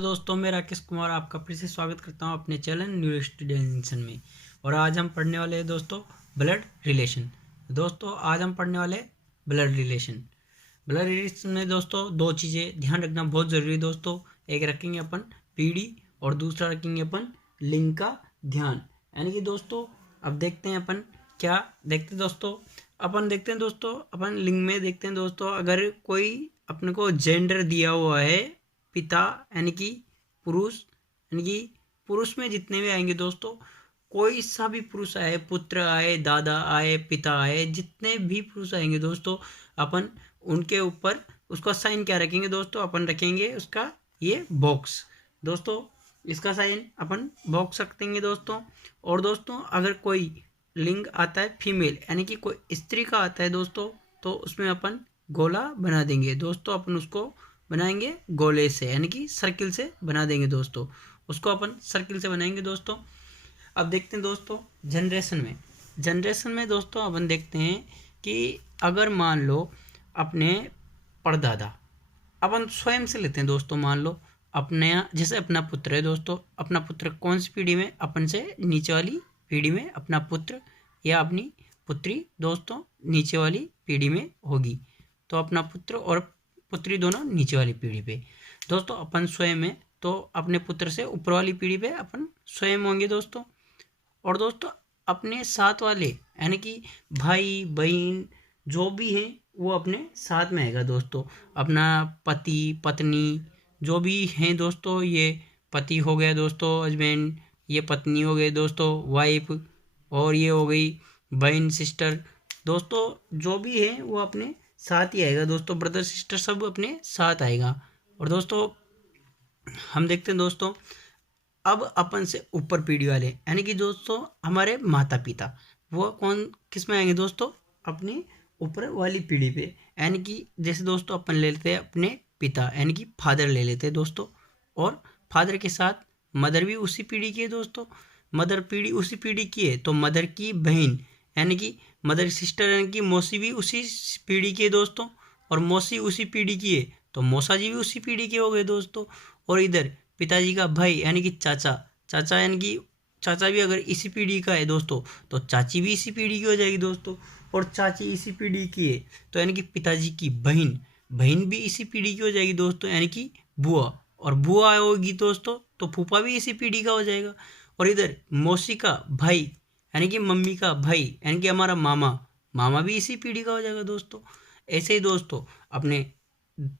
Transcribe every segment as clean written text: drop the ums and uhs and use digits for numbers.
दोस्तों, मैं राकेश कुमार आपका फिर से स्वागत करता हूं अपने चैनल न्यू स्टूडेंशन में। और आज हम पढ़ने वाले हैं दोस्तों ब्लड रिलेशन। दोस्तों आज हम पढ़ने वाले ब्लड रिलेशन। ब्लड रिलेशन में दोस्तों दो चीज़ें ध्यान रखना बहुत ज़रूरी है दोस्तों। एक रखेंगे अपन पीढ़ी और दूसरा रखेंगे अपन लिंग का ध्यान। यानी कि दोस्तों अब देखते हैं अपन क्या देखते हैं दोस्तों। अपन देखते हैं दोस्तों, अपन लिंग में देखते हैं दोस्तों, अगर कोई अपने को जेंडर दिया हुआ है पिता यानी कि पुरुष, यानी कि पुरुष में जितने भी आएंगे दोस्तों, कोई सा भी पुरुष आए, पुत्र आए, दादा आए, पिता आए, जितने भी पुरुष आएंगे दोस्तों, अपन उनके ऊपर उसका साइन क्या रखेंगे दोस्तों, अपन रखेंगे उसका ये बॉक्स। दोस्तों इसका साइन अपन बॉक्स रख देंगे दोस्तों। और दोस्तों अगर कोई लिंग आता है फीमेल यानी कि कोई स्त्री का आता है दोस्तों, तो उसमें अपन गोला बना देंगे दोस्तों। अपन उसको बनाएंगे गोले से यानी कि सर्किल से बना देंगे दोस्तों। उसको अपन सर्किल से बनाएंगे दोस्तों। अब देखते हैं दोस्तों जनरेशन में दोस्तों अपन देखते हैं कि अगर मान लो अपने परदादा, अपन स्वयं से लेते हैं दोस्तों, मान लो अपने जैसे अपना पुत्र है दोस्तों, अपना पुत्र कौन सी पीढ़ी में, अपन से नीचे वाली पीढ़ी में अपना पुत्र या अपनी पुत्री दोस्तों नीचे वाली पीढ़ी में होगी। तो अपना पुत्र और पुत्री दोनों नीचे वाली पीढ़ी पे दोस्तों। अपन स्वयं में तो अपने पुत्र से ऊपर वाली पीढ़ी पे अपन स्वयं होंगे दोस्तों। और दोस्तों अपने साथ वाले यानी कि भाई बहन जो भी हैं वो अपने साथ में आएगा दोस्तों। अपना पति पत्नी जो भी हैं दोस्तों, ये पति हो गया दोस्तों हस्बैंड, ये पत्नी हो गई दोस्तों वाइफ, और ये हो गई बहन सिस्टर दोस्तों, जो भी है वो अपने साथ ही आएगा दोस्तों। ब्रदर सिस्टर सब अपने साथ आएगा। और दोस्तों हम देखते हैं दोस्तों अब अपन से ऊपर पीढ़ी वाले यानी कि दोस्तों हमारे माता पिता, वो कौन किस में आएंगे दोस्तों, अपने ऊपर वाली पीढ़ी पे। यानी कि जैसे दोस्तों अपन ले लेते हैं अपने पिता यानी कि फादर ले लेते हैं दोस्तों, और फादर के साथ मदर भी उसी पीढ़ी की है दोस्तों। मदर पीढ़ी उसी पीढ़ी की है तो मदर की बहन यानी कि मदर सिस्टर यानी कि मौसी भी उसी पीढ़ी की है दोस्तों। और मौसी उसी पीढ़ी की है तो मौसा जी भी उसी पीढ़ी के हो गए दोस्तों। और इधर पिताजी का भाई यानी कि चाचा, चाचा यानी कि चाचा भी अगर इसी पीढ़ी का है दोस्तों, तो चाची भी इसी पीढ़ी की हो जाएगी दोस्तों। और चाची इसी पीढ़ी की है तो यानी कि पिताजी की बहन, बहन भी इसी पीढ़ी की हो जाएगी दोस्तों, यानी कि बुआ। और बुआ होगी दोस्तों तो फूफा भी इसी पीढ़ी का हो जाएगा। और इधर मौसी का भाई यानी कि मम्मी का भाई यानी कि हमारा मामा, मामा भी इसी पीढ़ी का हो जाएगा दोस्तों। ऐसे ही दोस्तों अपने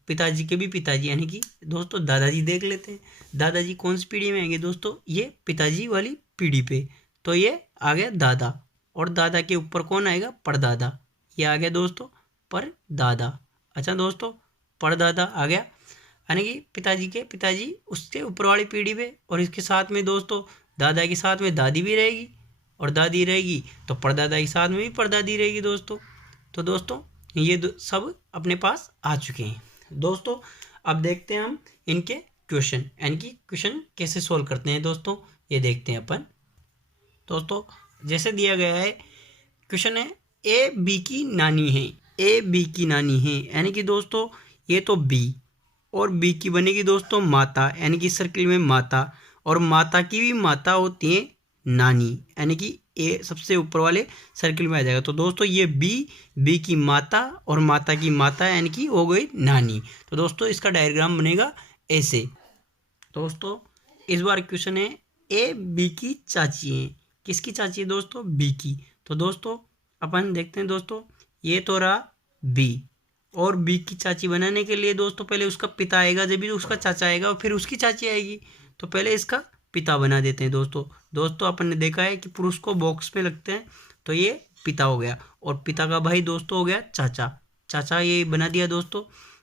पिताजी के भी पिताजी यानी कि दोस्तों दादाजी देख लेते हैं। दादाजी कौन सी पीढ़ी में आएंगे दोस्तों, ये पिताजी वाली पीढ़ी पे, तो ये आ गया दादा। और दादा के ऊपर कौन आएगा, परदादा, ये आ गया दोस्तों परदादा। अच्छा दोस्तों परदादा आ गया यानी कि पिताजी के पिताजी उसके ऊपर वाली पीढ़ी पे। और इसके साथ में दोस्तों दादा के साथ में दादी भी रहेगी, और दादी रहेगी तो परदादा के साथ में भी परदादी रहेगी दोस्तों। तो दोस्तों ये सब अपने पास आ चुके हैं दोस्तों। अब देखते हैं हम इनके क्वेश्चन यानी कि क्वेश्चन कैसे सोल्व करते हैं दोस्तों, ये देखते हैं अपन दोस्तों। जैसे दिया गया है क्वेश्चन है ए बी की नानी है, ए बी की नानी है यानी कि दोस्तों ये तो बी, और बी की बनेगी दोस्तों माता यानी कि सर्किल में माता, और माता की भी माता होती है नानी यानी कि ए सबसे ऊपर वाले सर्किल में आ जाएगा। तो दोस्तों ये बी की माता और माता की माता यानी कि हो गई नानी। तो दोस्तों इसका डायग्राम बनेगा ऐसे। दोस्तों इस बार क्वेश्चन है ए बी की चाची है, किसकी चाची है दोस्तों, बी की। तो दोस्तों अपन देखते हैं दोस्तों, ये तो रहा बी, और बी की चाची बनाने के लिए दोस्तों पहले उसका पिता आएगा, जब भी उसका चाचा आएगा और फिर उसकी चाची आएगी। तो पहले इसका पिता बना देते हैं दोस्तों। दोस्तों अपन ने देखा है कि पुरुष को बॉक्स पे लगते हैं, तो ये पिता हो गया, और पिता का भाई दोस्तों हो गया चाचा, चाचा ये बना दिया दोस्तों।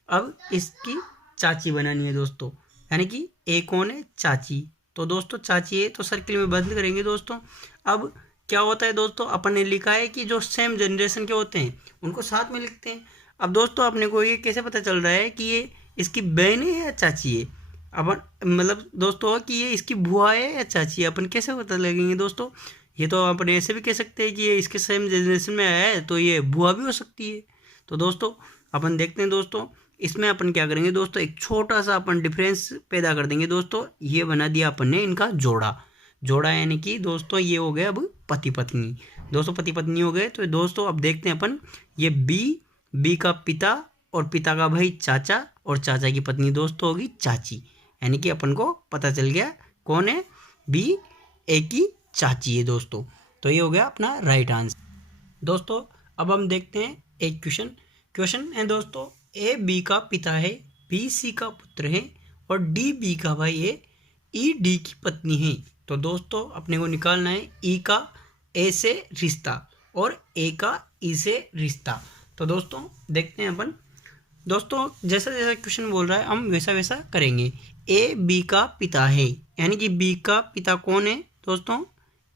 अब इसकी चाची बनानी है दोस्तों, यानी कि ए कौन है, चाची। तो दोस्तों चाची है तो सर्किल में बंद करेंगे दोस्तों। अब क्या होता है दोस्तों, अपन ने लिखा है कि जो सेम जनरेशन के होते हैं उनको साथ में लिखते हैं। अब दोस्तों अपने को ये कैसे पता चल रहा है कि ये इसकी बहन है या चाची है, अपन मतलब दोस्तों कि ये इसकी बुआ है या चाची है, अपन कैसे पता लगेंगे दोस्तों। ये तो अपन ऐसे भी कह सकते हैं कि ये इसके सेम जनरेशन में आया है तो ये बुआ भी हो सकती है। तो दोस्तों अपन देखते हैं दोस्तों इसमें अपन क्या करेंगे दोस्तों, एक छोटा सा अपन डिफरेंस पैदा कर देंगे दोस्तों। ये बना दिया अपन ने इनका जोड़ा, जोड़ा यानी कि दोस्तों ये हो गया अब पति पत्नी। दोस्तों पति पत्नी हो गए। तो दोस्तों अब देखते हैं अपन, ये बी का पिता और पिता का भाई चाचा, और चाचा की पत्नी दोस्तों होगी चाची, यानी कि अपन को पता चल गया कौन है, बी ए की चाची है दोस्तों। तो ये हो गया अपना राइट आंसर। दोस्तों अब हम देखते हैं एक क्वेश्चन है दोस्तों, ए बी का पिता है, बी सी का पुत्र है और डी बी का भाई है, ई डी की पत्नी है। तो दोस्तों अपने को निकालना है ई का ए से रिश्ता और ए का ई से रिश्ता। तो दोस्तों देखते हैं अपन, दोस्तों जैसा जैसा क्वेश्चन बोल रहा है हम वैसा वैसा करेंगे। ए बी का पिता है, यानी कि बी का पिता कौन है दोस्तों,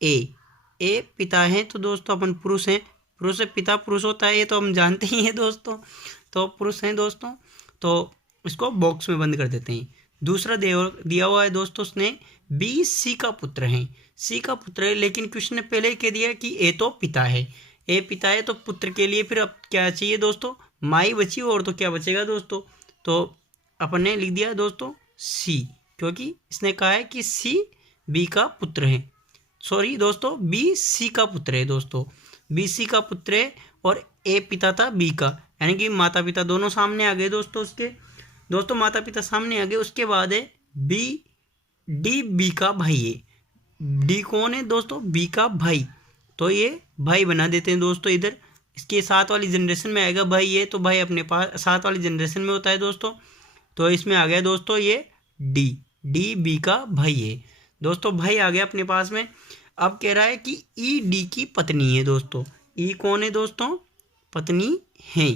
ए पिता है। तो दोस्तों अपन पुरुष हैं, पुरुष से पिता पुरुष होता है, ये तो हम जानते ही हैं दोस्तों। तो पुरुष हैं दोस्तों, तो इसको बॉक्स में बंद कर देते हैं। दूसरा दिया हुआ है दोस्तों उसने, बी सी का पुत्र है, सी का पुत्र है, लेकिन क्वेश्चन ने पहले कह दिया कि ए तो पिता है, ए पिता है तो पुत्र के लिए फिर अब क्या चाहिए दोस्तों, माई बची और तो क्या बचेगा दोस्तों। तो अपन ने लिख दिया दोस्तों सी, क्योंकि इसने कहा है कि सी बी का पुत्र है, सॉरी दोस्तों बी सी का पुत्र है दोस्तों, बी सी का पुत्र है और ए पिता था बी का, यानी कि माता पिता दोनों सामने आ गए दोस्तों उसके। दोस्तों माता पिता सामने आ गए, उसके बाद है डी बी का भाई है। डी कौन है दोस्तों, बी का भाई, तो ये भाई बना देते हैं दोस्तों इधर। इसके साथ वाली जनरेशन में आएगा भाई, ये तो भाई अपने पास साथ वाली जनरेशन में होता है दोस्तों। तो इसमें आ गया दोस्तों ये डी बी का भाई है दोस्तों, भाई आ गया अपने पास में। अब कह रहा है कि ई डी की पत्नी है दोस्तों, ई कौन है दोस्तों, पत्नी है,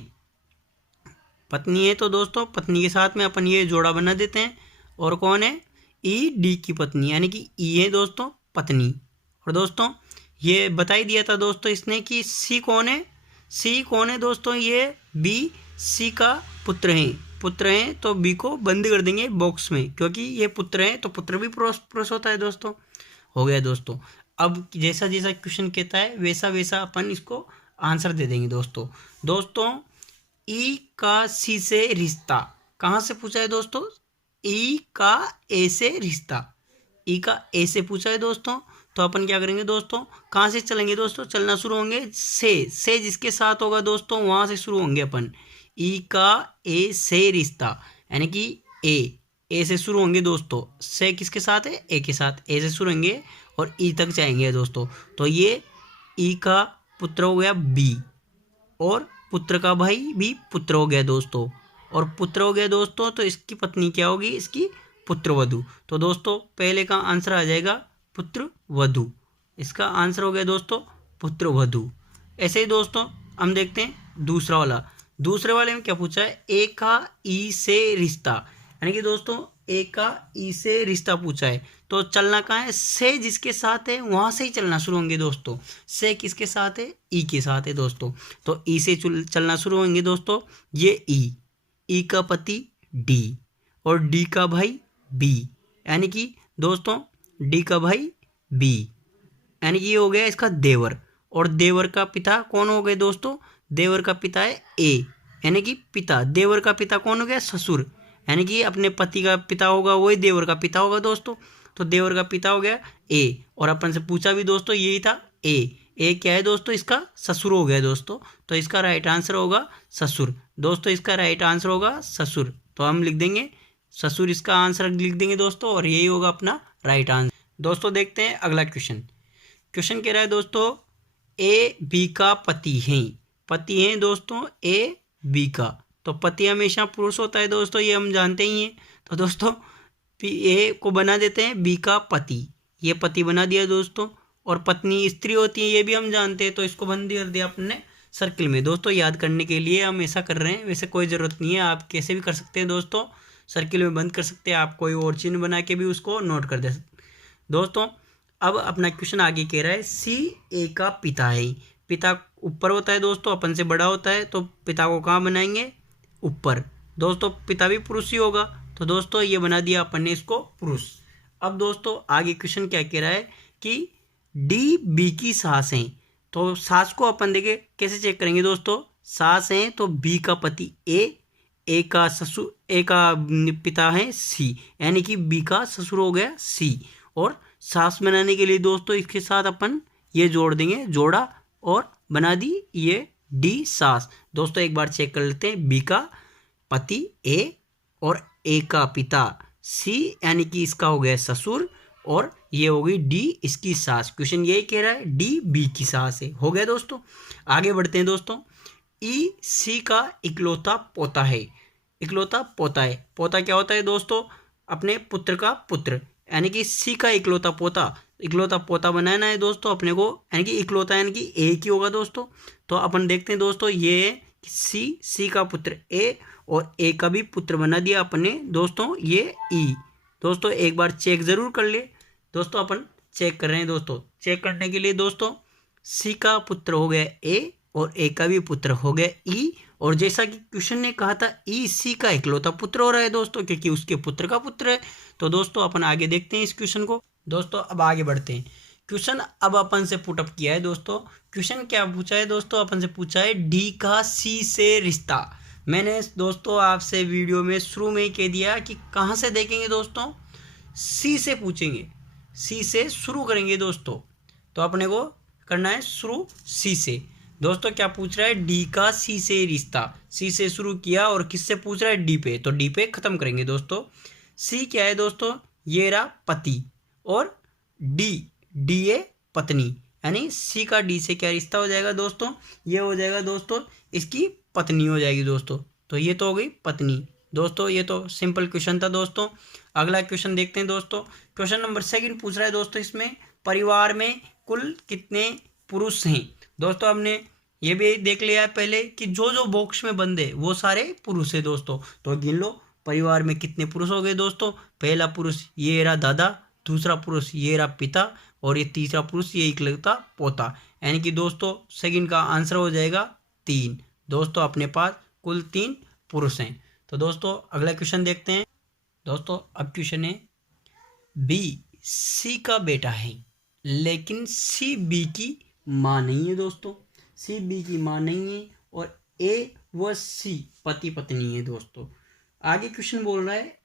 पत्नी है। तो दोस्तों पत्नी के साथ में अपन ये जोड़ा बना देते हैं, और कौन है, ई डी की पत्नी, यानी कि ई है दोस्तों पत्नी। और दोस्तों ये बता ही दिया था दोस्तों इसने कि सी कौन है दोस्तों, ये बी सी का पुत्र हैं, तो बी को बंद कर देंगे बॉक्स में, क्योंकि ये पुत्र हैं तो पुत्र भी पुरुष होता है दोस्तों। हो गया दोस्तों। अब जैसा जैसा क्वेश्चन कहता है वैसा वैसा अपन इसको आंसर दे देंगे दोस्तों ई का सी से रिश्ता कहाँ से पूछा है दोस्तों, ई का ए से रिश्ता, ई का ए से पूछा है दोस्तों। तो अपन क्या करेंगे दोस्तों, कहाँ से चलेंगे दोस्तों, चलना शुरू होंगे से जिसके साथ होगा दोस्तों वहाँ से शुरू होंगे अपन। ई का ए से रिश्ता, यानी कि ए से शुरू होंगे दोस्तों, से किसके साथ है, ए के साथ, ए से शुरू होंगे और ई तक जाएंगे दोस्तों। तो ये ई का पुत्र हो गया बी, और पुत्र का भाई भी पुत्र हो गया दोस्तों, और पुत्र हो गया दोस्तों, तो इसकी पत्नी क्या होगी, इसकी पुत्रवधू। तो दोस्तों पहले का आंसर आ जाएगा पुत्रवधू, इसका आंसर हो गया दोस्तों पुत्रवधू। ऐसे ही दोस्तों हम देखते हैं दूसरे वाले में क्या पूछा है, ए का ई से रिश्ता, यानी कि दोस्तों ए का ई से रिश्ता पूछा है। तो चलना कहाँ है, से जिसके साथ है वहाँ से ही चलना शुरू होंगे दोस्तों, से किसके साथ है, ई के साथ है दोस्तों। तो ई से चलना शुरू होंगे दोस्तों, ये ई का पति डी और डी का भाई बी, यानी कि दोस्तों डी का भाई बी, यानी कि ये हो गया इसका देवर, और देवर का पिता कौन हो गए दोस्तों, देवर का पिता है ए, यानी कि पिता, देवर का पिता कौन हो गया, ससुर, यानी कि अपने पति का पिता होगा वही देवर का पिता होगा दोस्तों। तो देवर का पिता हो गया ए, और अपन से पूछा भी दोस्तों यही था ए क्या है दोस्तों, इसका ससुर हो गया दोस्तों। तो इसका राइट आंसर होगा ससुर दोस्तों, इसका राइट आंसर होगा ससुर। तो हम लिख देंगे ससुर, इसका आंसर लिख देंगे दोस्तों, और यही होगा अपना राइट आंसर। दोस्तों देखते हैं अगला क्वेश्चन कह रहा है दोस्तों, ए बी का पति हैं दोस्तों, ए बी का, तो पति हमेशा पुरुष होता है दोस्तों, ये हम जानते ही हैं। तो दोस्तों ए को बना देते हैं बी का पति, ये पति बना दिया दोस्तों, और पत्नी स्त्री होती है ये भी हम जानते हैं। तो इसको बंद कर दिया अपने सर्किल में दोस्तों, याद करने के लिए हम ऐसा कर रहे हैं, वैसे कोई ज़रूरत नहीं है, आप कैसे भी कर सकते हैं दोस्तों, सर्किल में बंद कर सकते हैं, आप कोई और चिन्ह बना के भी उसको नोट कर दे दोस्तों। अब अपना क्वेश्चन आगे कह रहा है, सी ए का पिता है, पिता ऊपर होता है दोस्तों, अपन से बड़ा होता है, तो पिता को कहाँ बनाएंगे, ऊपर दोस्तों, पिता भी पुरुष ही होगा। तो दोस्तों ये बना दिया अपन ने इसको पुरुष। अब दोस्तों आगे क्वेश्चन क्या कह रहा है कि डी बी की सास हैं, तो सास को अपन देखे कैसे चेक करेंगे दोस्तों, सास हैं तो बी का पति ए ए का ससुर, ए का पिता है सी, यानी कि बी का ससुर हो गया सी। और सास बनाने के लिए दोस्तों इसके साथ अपन ये जोड़ देंगे, जोड़ा और बना दी ये डी सास। दोस्तों एक बार चेक कर लेते हैं, बी का पति ए और ए का पिता सी, यानी कि इसका हो गया ससुर, और ये हो गई डी इसकी सास। क्वेश्चन यही कह रहा है डी बी की सास है। हो गया दोस्तों। आगे बढ़ते हैं दोस्तों। ई सी का इकलौता पोता है। इकलौता पोता है, पोता क्या होता है दोस्तों? अपने पुत्र का पुत्र, यानी कि सी का इकलौता पोता। इकलौता पोता बनाना है दोस्तों अपने को, यानी कि इकलौता यानी कि एक ही होगा दोस्तों। तो अपन देखते हैं दोस्तों, ये है सी का पुत्र ए और ए का भी पुत्र बना दिया अपने दोस्तों ये ई। दोस्तों एक बार चेक जरूर कर ले। दोस्तों अपन चेक कर रहे हैं दोस्तों। चेक करने के लिए दोस्तों सी का पुत्र हो गया ए और ए का भी पुत्र हो गया ई, और जैसा कि क्वेश्चन ने कहा था ई सी का इकलौता पुत्र हो रहा है दोस्तों, क्योंकि उसके पुत्र का पुत्र है। तो दोस्तों अपन आगे देखते हैं इस क्वेश्चन को। दोस्तों अब आगे बढ़ते हैं। क्वेश्चन अब अपन से पुटअप किया है दोस्तों। क्वेश्चन क्या पूछा है दोस्तों? अपन से पूछा है डी का सी से रिश्ता। मैंने दोस्तों आपसे वीडियो में शुरू में ही कह दिया कि कहाँ से देखेंगे दोस्तों, सी से पूछेंगे, सी से शुरू करेंगे दोस्तों। तो अपने को करना है शुरू सी से। दोस्तों क्या पूछ रहा है? डी का सी से रिश्ता। सी से शुरू किया और किससे पूछ रहा है? डी पे, तो डी पे खत्म करेंगे दोस्तों। सी क्या है दोस्तों? ये रहा पति, और डी ए पत्नी, यानी सी का डी से क्या रिश्ता हो जाएगा दोस्तों? ये हो जाएगा दोस्तों इसकी पत्नी हो जाएगी दोस्तों। तो ये तो हो गई पत्नी। दोस्तों ये तो सिंपल क्वेश्चन था दोस्तों। अगला क्वेश्चन देखते हैं दोस्तों। क्वेश्चन नंबर 2 पूछ रहा है दोस्तों, इसमें परिवार में कुल कितने पुरुष हैं? दोस्तों हमने ये भी देख लिया है पहले कि जो जो बॉक्स में बंद है वो सारे पुरुष है दोस्तों। तो गिन लो परिवार में कितने पुरुष हो गए दोस्तों। पहला पुरुष ये रहा दादा, दूसरा पुरुष ये रहा पिता, और ये तीसरा पुरुष ये इकलौता पोता, यानी कि दोस्तों सेकंड का आंसर हो जाएगा 3। दोस्तों अपने पास कुल 3 पुरुष हैं। तो दोस्तों अगला क्वेश्चन देखते हैं। दोस्तों अब क्वेश्चन है बी सी का बेटा है, लेकिन सी बी की माँ नहीं है दोस्तों। सी बी की माँ नहीं है, और ए व सी पति पत्नी है दोस्तों। आगे क्वेश्चन बोल रहा है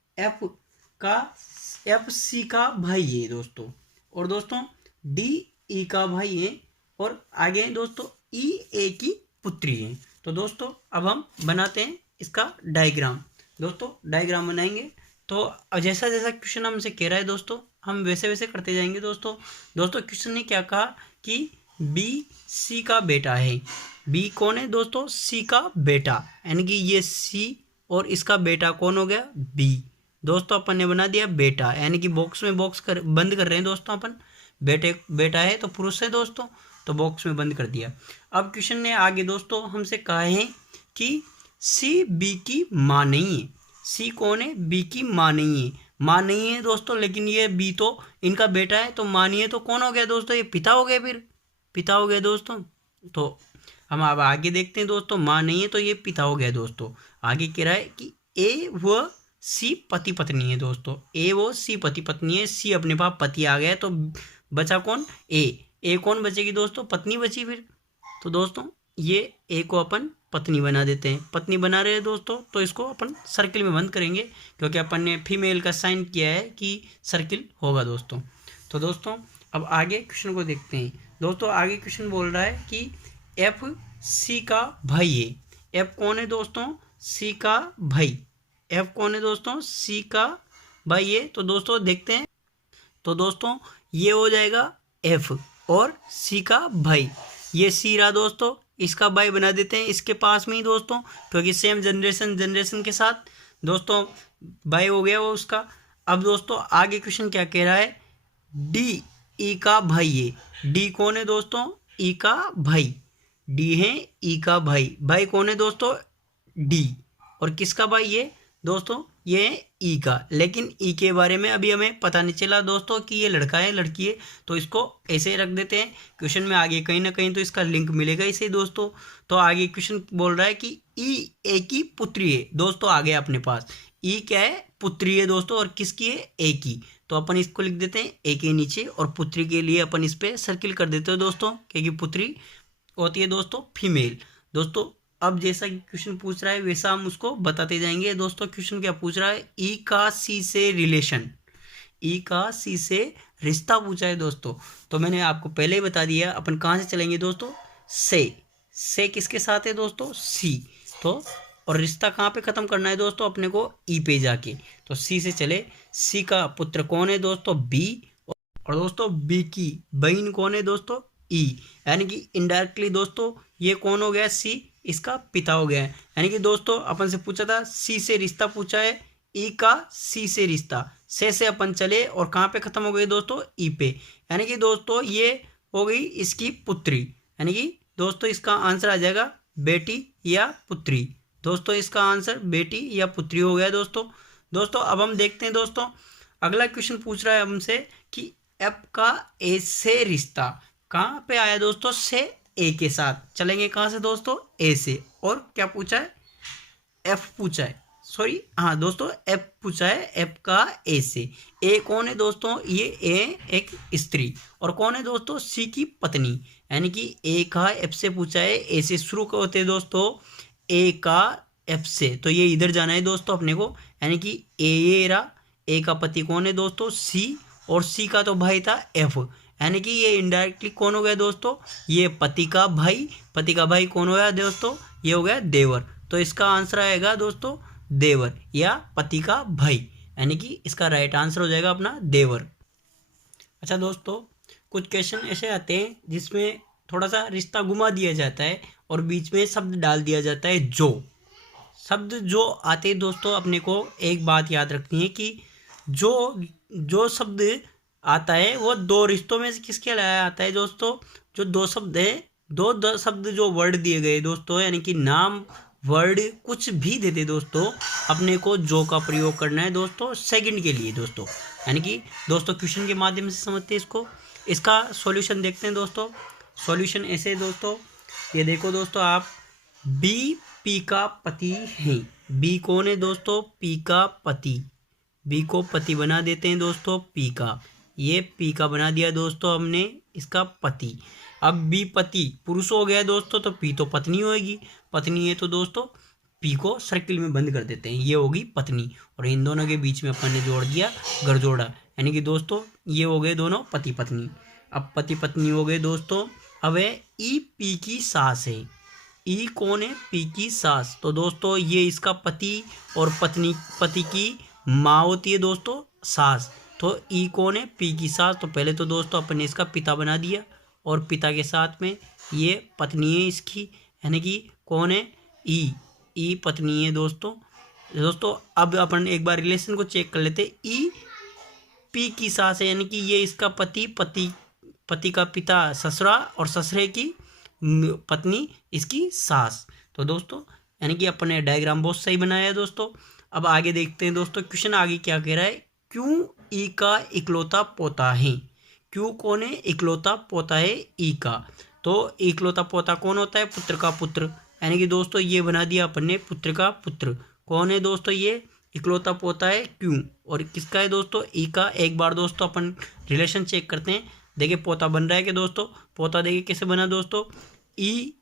एफ सी का भाई है दोस्तों, और दोस्तों डी ई का भाई है, और आगे है दोस्तों ई ए की पुत्री है। तो दोस्तों अब हम बनाते हैं इसका डायग्राम। दोस्तों डायग्राम बनाएंगे, तो जैसा जैसा क्वेश्चन हमसे कह रहा है दोस्तों हम वैसे वैसे करते जाएंगे दोस्तों। दोस्तों क्वेश्चन ने क्या कहा कि बी सी का बेटा है। बी कौन है दोस्तों? सी का बेटा, यानी कि ये सी और इसका बेटा कौन हो गया? बी। दोस्तों अपन ने बना दिया बेटा, यानी कि बॉक्स में बंद कर रहे हैं दोस्तों अपन। बेटा है तो पुरुष है दोस्तों, तो बॉक्स में बंद कर दिया। अब क्वेश्चन ने आगे दोस्तों हमसे कहा है कि सी बी की माँ नहीं है। सी कौन है? बी की माँ नहीं है। माँ नहीं है दोस्तों, लेकिन ये बी तो इनका बेटा है, तो माँ नहीं है तो कौन हो गया दोस्तों? ये पिता हो गया, फिर पिता हो गया दोस्तों। तो हम अब आगे देखते हैं दोस्तों। माँ नहीं है तो ये पिता हो गया दोस्तों। आगे कह रहा है कि ए व सी पति पत्नी है दोस्तों। ए वो सी पति पत्नी है। सी अपने पास पति आ गया, तो बचा कौन? ए कौन बचेगी दोस्तों? पत्नी बची फिर। तो दोस्तों ये ए को अपन पत्नी बना देते हैं। पत्नी बना रहे हैं दोस्तों, तो इसको अपन सर्किल में बंद करेंगे, क्योंकि अपन ने फीमेल का साइन किया है कि सर्किल होगा दोस्तों। तो दोस्तों अब आगे क्वेश्चन को देखते हैं। दोस्तों आगे क्वेश्चन बोल रहा है कि एफ सी का भाई है। एफ कौन है दोस्तों? सी का भाई। एफ कौन है दोस्तों? सी का भाई है। तो दोस्तों देखते हैं, तो दोस्तों ये हो जाएगा एफ और सी का भाई। ये सी रहा दोस्तों, इसका भाई बना देते हैं इसके पास में ही दोस्तों, क्योंकि सेम जनरेशन के साथ दोस्तों भाई हो गया वो उसका। अब दोस्तों आगे क्वेश्चन क्या कह रहा है? डी ई का भाई है। डी कौन है दोस्तों? ई का भाई। डी है ई का भाई। भाई कौन है दोस्तों? डी। और किसका भाई है दोस्तों? ये है ई का। लेकिन ई के बारे में अभी हमें पता नहीं चला दोस्तों कि ये लड़का है लड़की है, तो इसको ऐसे रख देते हैं। क्वेश्चन में आगे कहीं ना कहीं तो इसका लिंक मिलेगा इसे दोस्तों। तो आगे क्वेश्चन बोल रहा है कि ई ए की पुत्री है दोस्तों। आ गया अपने पास ई क्या है? पुत्री है दोस्तों। और किसकी है? ए की। तो अपन इसको लिख देते हैं ए के नीचे, और पुत्री के लिए अपन इस पर सर्किल कर देते हैं दोस्तों, क्योंकि पुत्री होती है दोस्तों फीमेल। दोस्तों अब जैसा कि क्वेश्चन पूछ रहा है वैसा हम उसको बताते जाएंगे। दोस्तों क्वेश्चन क्या पूछ रहा है, ई का सी से रिलेशन, ई का सी से रिश्ता पूछा है दोस्तों। तो मैंने आपको पहले ही बता दिया, अपन कहाँ से चलेंगे दोस्तों, से किसके साथ है दोस्तों, सी। तो और रिश्ता कहाँ पे ख़त्म करना है दोस्तों, अपने को ई पे जाके। तो सी से चले, सी का पुत्र कौन है दोस्तों, बी। और दोस्तों बी की बहन कौन है दोस्तों, ई। यानी कि इनडायरेक्टली दोस्तों ये कौन हो गया, सी इसका पिता हो गया है। यानी कि दोस्तों अपन से पूछा था सी से रिश्ता पूछा है, ई का सी से रिश्ता, से अपन चले और कहाँ पे खत्म हो गए दोस्तों, ई पे। यानी कि दोस्तों ये हो गई इसकी पुत्री। यानी कि दोस्तों इसका आंसर आ जाएगा बेटी या पुत्री। दोस्तों इसका आंसर बेटी या पुत्री हो गया दोस्तों अब हम देखते हैं दोस्तों, अगला क्वेश्चन पूछ रहा है हमसे कि एफ का ए से रिश्ता कहाँ पे आया दोस्तों, से ए के साथ। चलेंगे कहाँ से दोस्तों, ए से। और क्या पूछा है, एफ पूछा है, सॉरी हाँ दोस्तों एफ पूछा है, एफ का ए से। ए कौन है दोस्तों, ये ए एक स्त्री, और कौन है दोस्तों, सी की पत्नी। यानी कि ए का एफ से पूछा है, ए से शुरू होते दोस्तों, ए का एफ से, तो ये इधर जाना है दोस्तों अपने को। यानी कि ये रहा, ए का पति कौन है दोस्तों, सी, और सी का तो भाई था एफ। यानी कि ये इनडायरेक्टली कौन हो गया दोस्तों, ये पति का भाई। पति का भाई कौन हो गया दोस्तों, ये हो गया देवर। तो इसका आंसर आएगा दोस्तों देवर या पति का भाई। यानी कि इसका राइट आंसर हो जाएगा अपना देवर। अच्छा दोस्तों कुछ क्वेश्चन ऐसे आते हैं जिसमें थोड़ा सा रिश्ता घुमा दिया जाता है और बीच में शब्द डाल दिया जाता है जो। शब्द जो आते हैं दोस्तों अपने को एक बात याद रखनी है कि जो शब्द आता है वो दो रिश्तों में से किसके लिए आता है दोस्तों, जो दो शब्द है, दो शब्द जो वर्ड दिए गए दोस्तों, यानी कि नाम वर्ड कुछ भी दे दे दोस्तों, अपने को जो का प्रयोग करना है दोस्तों सेकंड के लिए दोस्तों। यानी कि दोस्तों क्वेश्चन के माध्यम से समझते हैं इसको। इसका सॉल्यूशन देखते हैं दोस्तों। सॉल्यूशन ऐसे दोस्तों, ये देखो दोस्तों आप, बी पी का पति है। बी कौन है दोस्तों, पी का पति। बी को पति बना देते हैं दोस्तों पी का, ये पी का बना दिया दोस्तों हमने इसका पति। अब बी पति पुरुष हो गया दोस्तों, तो पी तो पत्नी होगी। पत्नी है तो दोस्तों पी को सर्किल में बंद कर देते हैं, ये होगी पत्नी। और इन दोनों के बीच में अपन ने जोड़ दिया गरजोड़ा। यानी कि दोस्तों ये हो गए दोनों पति पत्नी। अब पति पत्नी हो गए दोस्तों। अब है ई पी की सास है। ई कौन है, पी की सास। तो दोस्तों ये इसका पति और पत्नी, पति की माँ होती है दोस्तों सास। तो ई कौन है, पी की सास। तो पहले तो दोस्तों अपन ने इसका पिता बना दिया और पिता के साथ में ये पत्नी है इसकी। यानी कि कौन है, ई पत्नी है दोस्तों अब अपन एक बार रिलेशन को चेक कर लेते। ई पी की सास है, यानी कि ये इसका पति का पिता ससुरा और ससुरे की पत्नी इसकी सास। तो दोस्तों यानी कि अपन ने डायग्राम बहुत सही बनाया है दोस्तों। अब आगे देखते हैं दोस्तों, क्वेश्चन आगे क्या कह रहा है, क्यों ई का इकलौता पोता है। क्यों कौन है, इकलौता पोता है ई का। तो इकलौता पोता कौन होता है, पुत्र का पुत्र। यानी कि दोस्तों ये बना दिया अपन ने पुत्र का पुत्र। कौन है दोस्तों, ये इकलौता पोता है क्यों, और किसका है दोस्तों, ई का। एक बार दोस्तों अपन रिलेशन चेक करते हैं। देखिए पोता बन रहा है कि दोस्तों, पोता देखिए कैसे बना दोस्तों, ई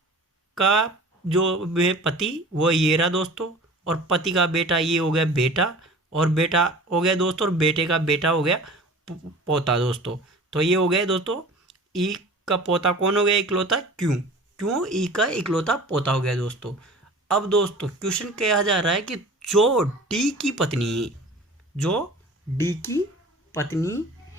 का जो पति वो ये रहा दोस्तों, और पति का बेटा ये हो गया बेटा, और बेटा हो गया दोस्तों, और बेटे का बेटा हो गया पोता दोस्तों। तो ये हो गया दोस्तों ई का पोता कौन हो गया, इकलौता क्यों ई का इकलौता पोता हो गया दोस्तों। अब दोस्तों क्वेश्चन कहा जा रहा है कि जो डी की पत्नी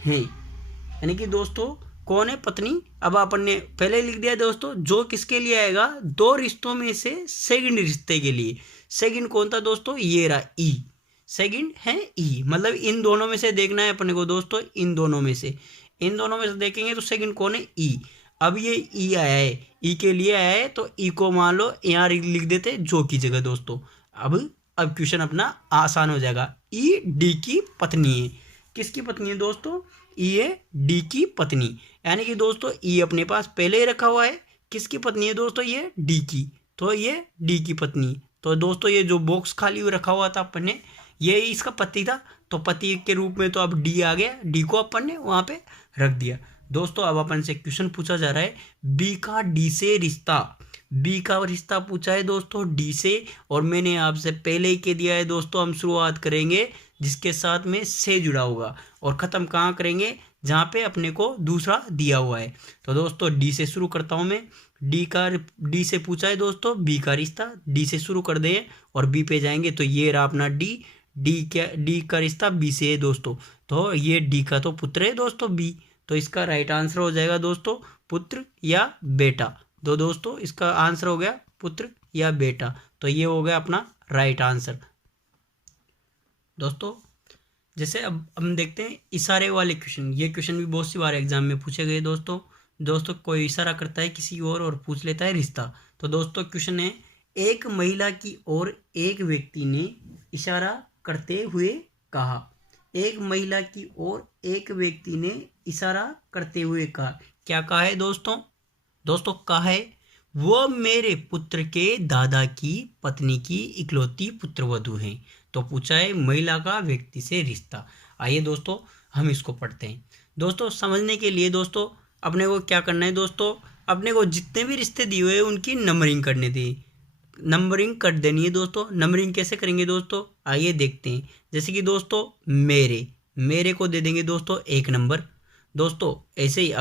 है, यानी कि दोस्तों कौन है पत्नी। अब अपन ने पहले लिख दिया दोस्तों, जो किसके लिए आएगा, दो रिश्तों में से सेकंड रिश्ते के लिए। सेकंड कौन था दोस्तों, ये रहा ई। सेकंड है ई, मतलब इन दोनों में से देखना है अपने को दोस्तों, इन दोनों में से देखेंगे तो सेकंड कौन है, ई। अब ये ई आया है, ई के लिए आया है, तो ई को मान लो यहाँ लिख देते जो की जगह दोस्तों। अब क्वेश्चन अपना आसान हो जाएगा। ई डी की पत्नी है। किसकी पत्नी है दोस्तों, ई है डी की पत्नी। यानी कि दोस्तों ई अपने पास पहले ही रखा हुआ है। किसकी पत्नी है दोस्तों, ये डी की। तो ये डी की पत्नी। तो दोस्तों ये जो बॉक्स खाली हुआ रखा हुआ था अपन ने, ये इसका पति था, तो पति के रूप में तो अब डी आ गया, डी को अपन ने वहाँ पे रख दिया दोस्तों। अब अपन से क्वेश्चन पूछा जा रहा है, बी का डी से रिश्ता। बी का रिश्ता पूछा है दोस्तों डी से, और मैंने आपसे पहले ही कह दिया है दोस्तों हम शुरुआत करेंगे जिसके साथ में से जुड़ा होगा और ख़त्म कहाँ करेंगे जहाँ पे अपने को दूसरा दिया हुआ है। तो दोस्तों डी से शुरू करता हूँ मैं। डी से पूछा है दोस्तों बी का रिश्ता, डी से शुरू कर दे और बी पे जाएंगे तो ये रहा अपना डी का रिश्ता बी से है दोस्तों। तो ये डी का तो पुत्र है दोस्तों बी, तो इसका राइट आंसर हो जाएगा दोस्तों पुत्र या बेटा। तो दोस्तों इसका आंसर हो गया पुत्र या बेटा, तो ये हो गया अपना राइट आंसर। दोस्तों जैसे अब हम देखते हैं इशारे वाले क्वेश्चन। ये क्वेश्चन भी बहुत सी बार एग्जाम में पूछे गए दोस्तों कोई इशारा करता है किसी और पूछ लेता है रिश्ता। तो दोस्तों क्वेश्चन है, एक महिला की ओर एक व्यक्ति ने इशारा करते हुए कहा। एक महिला की ओर एक व्यक्ति ने इशारा करते हुए कहा। क्या कहा है दोस्तों कहा है वो मेरे पुत्र के दादा की पत्नी की इकलौती पुत्रवधू हैं। तो पूछा है महिला का व्यक्ति से रिश्ता। आइए दोस्तों हम इसको पढ़ते हैं। दोस्तों समझने के लिए दोस्तों अपने को क्या करना है दोस्तों, अपने को जितने भी रिश्ते दिए हुए हैं उनकी नंबरिंग कर देनी है दोस्तों। नंबरिंग कैसे करेंगे दोस्तों, आइए देखते हैं। जैसे कि दोस्तों मेरे को दे देंगे दोस्तों 1 नंबर। दोस्तों ऐसे ही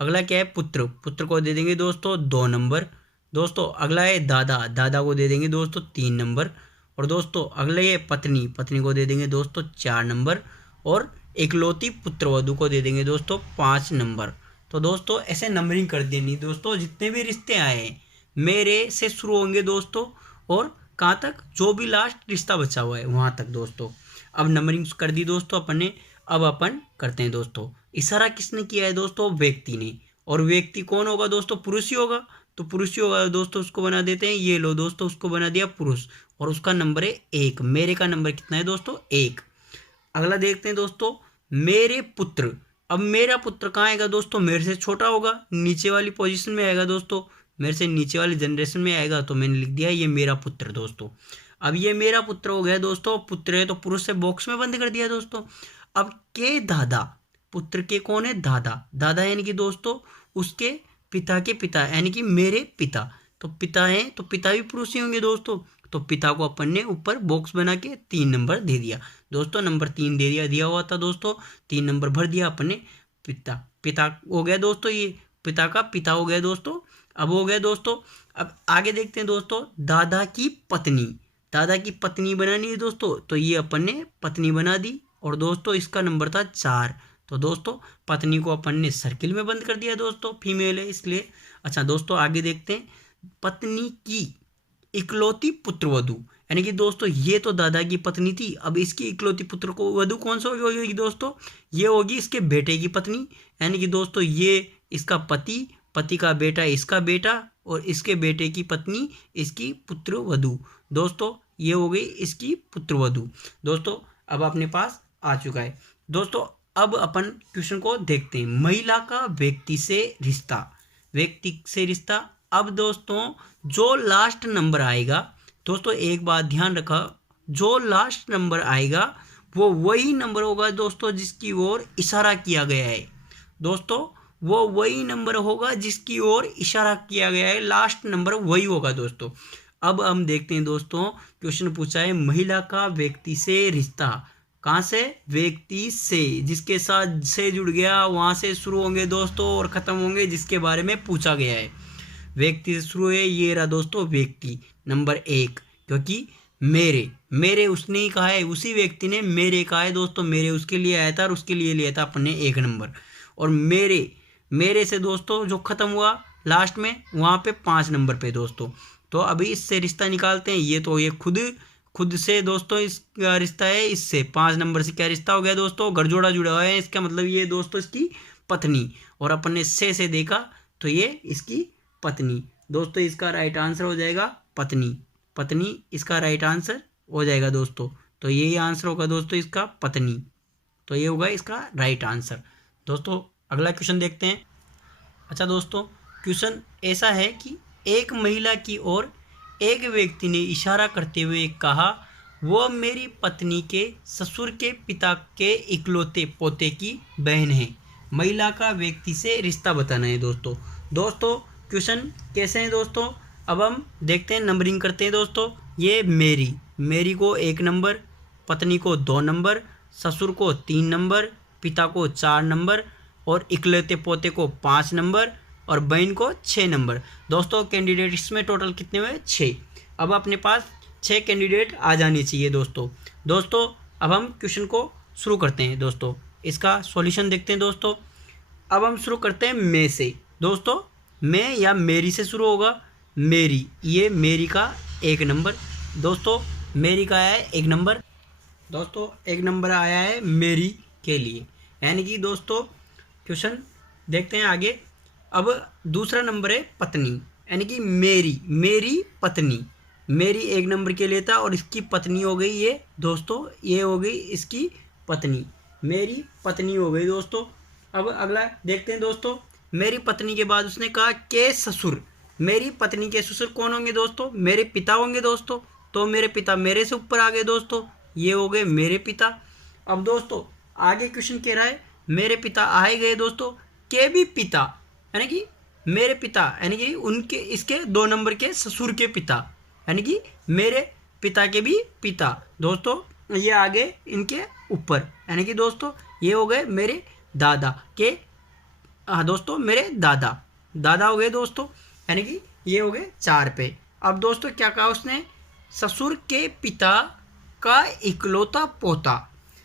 अगला क्या है पुत्र को दे देंगे दोस्तों 2 नंबर। दोस्तों अगला है दादा को दे देंगे दोस्तों 3 नंबर। और दोस्तों अगले है पत्नी को दे देंगे दोस्तों 4 नंबर। और इकलौती पुत्रवधू को दे देंगे दोस्तों 5 नंबर। तो दोस्तों ऐसे नंबरिंग कर देनी दोस्तों। जितने भी रिश्ते आए हैं मेरे से शुरू होंगे दोस्तों और कहाँ तक, जो भी लास्ट रिश्ता बचा हुआ है वहाँ तक दोस्तों। अब नंबरिंग कर दी दोस्तों अपन ने। अब अपन करते हैं दोस्तों, इशारा किसने किया है दोस्तों, व्यक्ति ने। और व्यक्ति कौन होगा दोस्तों, पुरुष ही होगा। तो पुरुष ही होगा दोस्तों, उसको बना देते हैं। ये लो दोस्तों उसको बना दिया पुरुष, और उसका नंबर है 1। मेरे का नंबर कितना है दोस्तों 1। अगला देखते हैं दोस्तों मेरे पुत्र। अब मेरा पुत्र कहाँ आएगा दोस्तों, मेरे से छोटा होगा, नीचे वाली पोजीशन में आएगा दोस्तों, मेरे से नीचे वाली जनरेशन में आएगा। तो मैंने लिख दिया ये मेरा पुत्र दोस्तों। अब ये मेरा पुत्र हो गया दोस्तों, पुत्र है तो पुरुष से बॉक्स में बंद कर दिया दोस्तों। अब के दादा, पुत्र के कौन है, दादा यानी कि दोस्तों उसके पिता के पिता यानी कि मेरे पिता। तो पिता है तो पिता भी पुरुष ही होंगे दोस्तों। तो पिता को अपन ने ऊपर बॉक्स बना के 3 नंबर दे दिया दोस्तों। नंबर 3 दिया हुआ था दोस्तों, 3 नंबर भर दिया अपन ने। पिता हो गया दोस्तों, ये पिता का पिता हो गया दोस्तों। अब हो गया दोस्तों, अब आगे देखते हैं दोस्तों दादा की पत्नी बनानी है दोस्तों। तो ये अपन ने पत्नी बना दी, और दोस्तों इसका नंबर था 4। तो दोस्तों पत्नी को अपन ने सर्किल में बंद कर दिया दोस्तों, फीमेल है इसलिए। अच्छा दोस्तों आगे देखते हैं, पत्नी की इकलौती पुत्रवधू यानी कि दोस्तों ये तो दादा की पत्नी थी। अब इसकी इकलौती पुत्र को वधू कौन सा होगी दोस्तों, ये होगी इसके बेटे की पत्नी। यानी कि दोस्तों ये इसका पति का बेटा इसका बेटा, और इसके बेटे की पत्नी इसकी पुत्रवधू। दोस्तों ये हो गई इसकी पुत्रवधू। दोस्तों अब अपने पास आ चुका है दोस्तों। अब अपन क्वेश्चन को देखते हैं, महिला का व्यक्ति से रिश्ता। अब दोस्तों जो लास्ट नंबर आएगा दोस्तों, एक बात ध्यान रखा, जो लास्ट नंबर आएगा वो वही नंबर होगा दोस्तों जिसकी ओर इशारा किया गया है। दोस्तों वो वही नंबर होगा जिसकी ओर इशारा किया गया है, लास्ट नंबर वही होगा दोस्तों। अब हम देखते हैं दोस्तों, क्वेश्चन पूछा है महिला का व्यक्ति से रिश्ता। कहाँ से, व्यक्ति से, जिसके साथ से जुड़ गया वहाँ से शुरू होंगे दोस्तों और ख़त्म होंगे जिसके बारे में पूछा गया है। व्यक्ति से शुरू है, ये रहा दोस्तों व्यक्ति नंबर 1, क्योंकि मेरे उसने ही कहा है, उसी व्यक्ति ने मेरे कहा है दोस्तों। मेरे उसके लिए आया था और उसके लिए लिया था अपन ने 1 नंबर। और मेरे से दोस्तों जो ख़त्म हुआ लास्ट में वहाँ पे 5 नंबर पे दोस्तों। तो अभी इससे रिश्ता निकालते हैं। ये तो ये खुद से दोस्तों इसका रिश्ता है, इससे 5 नंबर से क्या रिश्ता हो गया दोस्तों, गठजोड़ा जुड़ा हुआ है। इसका मतलब ये दोस्तों इसकी पत्नी, और अपन ने से देखा तो ये इसकी पत्नी। दोस्तों इसका राइट आंसर हो जाएगा पत्नी इसका राइट आंसर हो जाएगा दोस्तों। तो यही आंसर होगा दोस्तों इसका पत्नी। तो ये होगा इसका राइट आंसर। दोस्तों अगला क्वेश्चन देखते हैं। अच्छा दोस्तों क्वेश्चन ऐसा है कि एक महिला की ओर एक व्यक्ति ने इशारा करते हुए कहा, वो मेरी पत्नी के ससुर के पिता के इकलौते पोते की बहन है। महिला का व्यक्ति से रिश्ता बताना है दोस्तों। क्वेश्चन कैसे हैं दोस्तों, अब हम देखते हैं, नंबरिंग करते हैं दोस्तों। ये मेरी को 1 नंबर, पत्नी को 2 नंबर, ससुर को 3 नंबर, पिता को 4 नंबर और इकलौते पोते को 5 नंबर और बहन को 6 नंबर। दोस्तों कैंडिडेट इसमें टोटल कितने हुए, 6। अब अपने पास 6 कैंडिडेट आ जाने चाहिए दोस्तों। अब हम क्वेश्चन को शुरू करते हैं दोस्तों, इसका सॉल्यूशन देखते हैं दोस्तों। अब हम शुरू करते हैं मैं से दोस्तों, मैं या मेरी से शुरू होगा। मेरी, ये मेरी का 1 नंबर दोस्तों, मेरी का आया है 1 नंबर दोस्तों, 1 नंबर आया है मेरी के लिए, यानी कि दोस्तों क्वेश्चन देखते हैं आगे। अब दूसरा नंबर है पत्नी, यानी कि मेरी पत्नी, मेरी 1 नंबर के लिए था और इसकी पत्नी हो गई ये दोस्तों, ये हो गई इसकी पत्नी, मेरी पत्नी हो गई दोस्तों। अब अगला देखते हैं दोस्तों, मेरी पत्नी के बाद उसने कहा के ससुर, मेरी पत्नी के ससुर कौन होंगे दोस्तों, मेरे पिता होंगे दोस्तों, तो मेरे पिता मेरे से ऊपर आ गए दोस्तों, ये हो गए मेरे पिता। अब दोस्तों आगे क्वेश्चन कह रहा है मेरे पिता आए गए दोस्तों, के भी पिता, यानी कि मेरे पिता, यानी कि उनके इसके 2 नंबर के ससुर के पिता, यानी कि मेरे पिता के भी पिता दोस्तों, ये आगे इनके ऊपर, यानी कि दोस्तों ये हो गए मेरे दादा के, दोस्तों मेरे दादा हो गए दोस्तों, यानी कि ये हो गए 4 पे। अब दोस्तों क्या कहा उसने, ससुर के पिता का इकलौता पोता,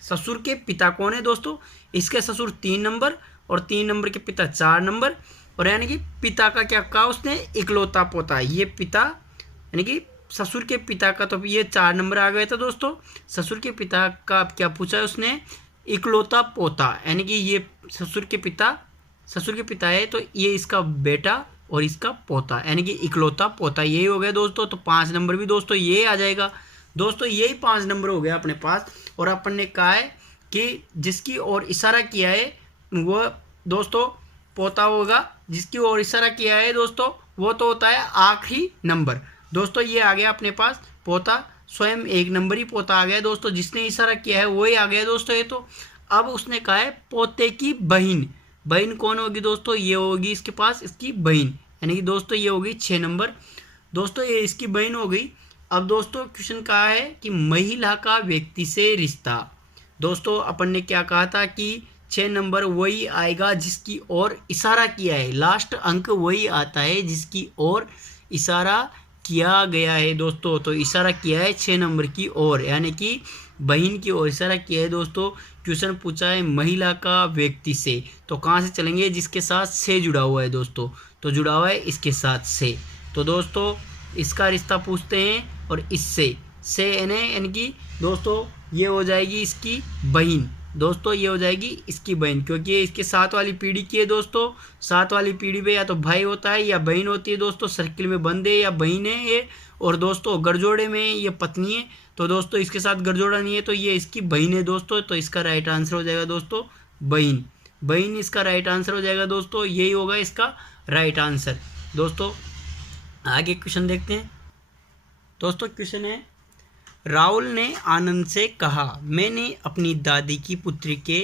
ससुर के पिता कौन है दोस्तों, इसके ससुर 3 नंबर और 3 नंबर के पिता 4 नंबर, और यानी कि पिता का क्या कहा उसने, इकलौता पोता, ये पिता, यानी कि ससुर के पिता का तो ये 4 नंबर आ गया था दोस्तों, ससुर के पिता का क्या पूछा है उसने, इकलौता पोता, यानी कि ये ससुर के पिता है तो ये इसका बेटा और इसका पोता, यानी कि इकलौता पोता, यही हो गया दोस्तों। तो 5 नंबर भी दोस्तों ये आ जाएगा दोस्तों, यही 5 नंबर हो गया अपने पास। और अपन ने कहा है कि जिसकी ओर इशारा किया है वो दोस्तों पोता होगा, जिसकी ओर इशारा किया है दोस्तों वो तो होता है आखिरी नंबर दोस्तों, ये आ गया अपने पास पोता, स्वयं 1 नंबर ही पोता आ गया दोस्तों, जिसने इशारा किया है वही आ गया दोस्तों ये तो। अब उसने कहा है पोते की बहन कौन होगी दोस्तों, ये होगी इसके पास इसकी बहन, यानी कि दोस्तों ये होगी 6 नंबर दोस्तों, ये इसकी बहन हो गई। अब दोस्तों क्वेश्चन कहा है कि महिला का व्यक्ति से रिश्ता, दोस्तों अपन ने क्या कहा था कि 6 नंबर वही आएगा जिसकी ओर इशारा किया है, लास्ट अंक वही आता है जिसकी ओर इशारा किया गया है दोस्तों, तो इशारा किया है 6 नंबर की ओर, यानी कि बहन की ओर इशारा किया है दोस्तों। क्वेश्चन पूछा है महिला का व्यक्ति से, तो कहाँ से चलेंगे, जिसके साथ से जुड़ा हुआ है दोस्तों, तो जुड़ा हुआ है इसके साथ से, तो दोस्तों इसका रिश्ता पूछते हैं और इससे से यानी कि दोस्तों ये हो जाएगी इसकी बहन दोस्तों, ये हो जाएगी इसकी बहन, क्योंकि ये इसके 7 वाली पीढ़ी की है दोस्तों, 7 वाली पीढ़ी पे या तो भाई होता है या बहन होती है दोस्तों, सर्किल में बंद है या बहन है ये, और दोस्तों गठजोड़े में ये पत्नी है, तो दोस्तों इसके साथ गठजोड़ा नहीं है तो ये इसकी बहन है दोस्तों, तो इसका राइट आंसर हो जाएगा दोस्तों बहन इसका राइट आंसर हो जाएगा दोस्तों, यही होगा इसका राइट आंसर दोस्तों। आगे क्वेश्चन देखते हैं दोस्तों, क्वेश्चन है राहुल ने आनंद से कहा मैंने अपनी दादी की पुत्री के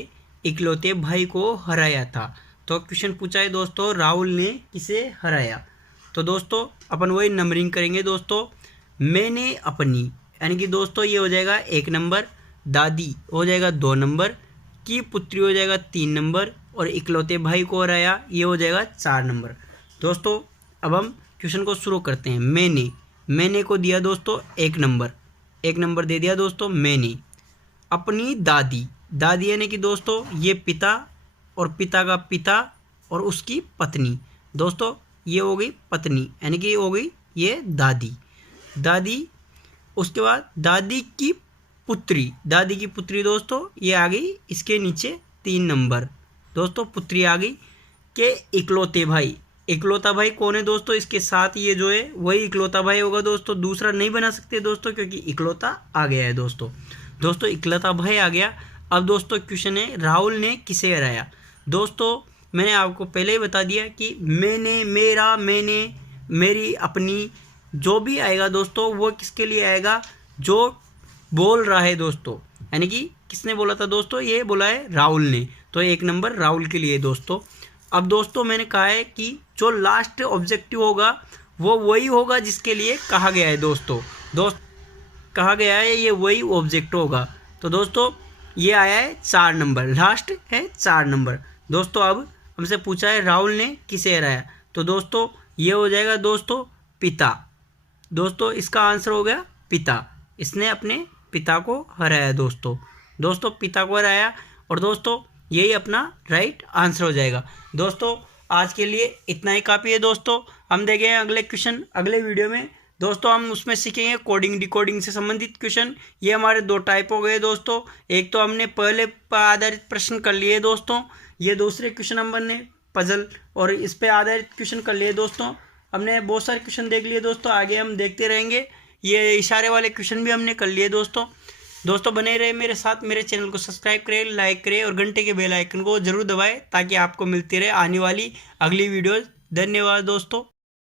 इकलौते भाई को हराया था, तो क्वेश्चन पूछा है दोस्तों राहुल ने किसे हराया, तो दोस्तों अपन वही नंबरिंग करेंगे दोस्तों, मैंने अपनी, यानी कि दोस्तों ये हो जाएगा 1 नंबर, दादी हो जाएगा 2 नंबर, की पुत्री हो जाएगा 3 नंबर और इकलौते भाई को हराया ये हो जाएगा 4 नंबर दोस्तों। अब हम क्वेश्चन को शुरू करते हैं, मैंने को दिया दोस्तों 1 नंबर दे दिया दोस्तों मैंने, अपनी दादी यानी कि दोस्तों ये पिता और पिता का पिता और उसकी पत्नी दोस्तों, ये हो गई पत्नी, यानी कि हो गई ये दादी, उसके बाद दादी की पुत्री दोस्तों ये आ गई इसके नीचे 3 नंबर दोस्तों, पुत्री आ गई के इकलौता भाई कौन है दोस्तों, इसके साथ ये जो है वही इकलौता भाई होगा दोस्तों, दूसरा नहीं बना सकते दोस्तों क्योंकि इकलौता आ गया है दोस्तों इकलौता भाई आ गया। अब दोस्तों क्वेश्चन है राहुल ने किसे हराया, दोस्तों मैंने आपको पहले ही बता दिया कि मैंने मेरी अपनी जो भी आएगा दोस्तों वो किसके लिए आएगा, जो बोल रहा है दोस्तों, यानी कि किसने बोला था दोस्तों, ये बोला है राहुल ने, तो 1 नंबर राहुल के लिए दोस्तों। अब दोस्तों मैंने कहा है कि जो लास्ट ऑब्जेक्टिव होगा वो वही होगा जिसके लिए कहा गया है दोस्तों। कहा गया है ये वही ऑब्जेक्टिव होगा। तो दोस्तों ये आया है 4 नंबर, लास्ट है 4 नंबर। दोस्तों अब हमसे पूछा है राहुल ने किसे हराया, तो दोस्तों ये हो जाएगा दोस्तों पिता। दोस्तों इसका आंसर हो गया पिता, इसने अपने पिता को हराया दोस्तों पिता को हराया। और दोस्तों यही अपना राइट आंसर हो जाएगा। दोस्तों आज के लिए इतना ही काफ़ी है दोस्तों। हम देखेंगे अगले क्वेश्चन अगले वीडियो में दोस्तों। हम उसमें सीखेंगे कोडिंग डिकोडिंग से संबंधित क्वेश्चन। ये हमारे 2 टाइप हो गए दोस्तों। एक तो हमने पहले पर आधारित प्रश्न कर लिए दोस्तों, ये दूसरे क्वेश्चन हमने पजल और इस पर आधारित क्वेश्चन कर लिए दोस्तों। हमने बहुत सारे क्वेश्चन देख लिए दोस्तों, आगे हम देखते रहेंगे। ये इशारे वाले क्वेश्चन भी हमने कर लिए दोस्तों बने रहे मेरे साथ। मेरे चैनल को सब्सक्राइब करें, लाइक करें और घंटे के बेल आइकन को जरूर दबाएं ताकि आपको मिलती रहे आने वाली अगली वीडियोज़। धन्यवाद दोस्तों।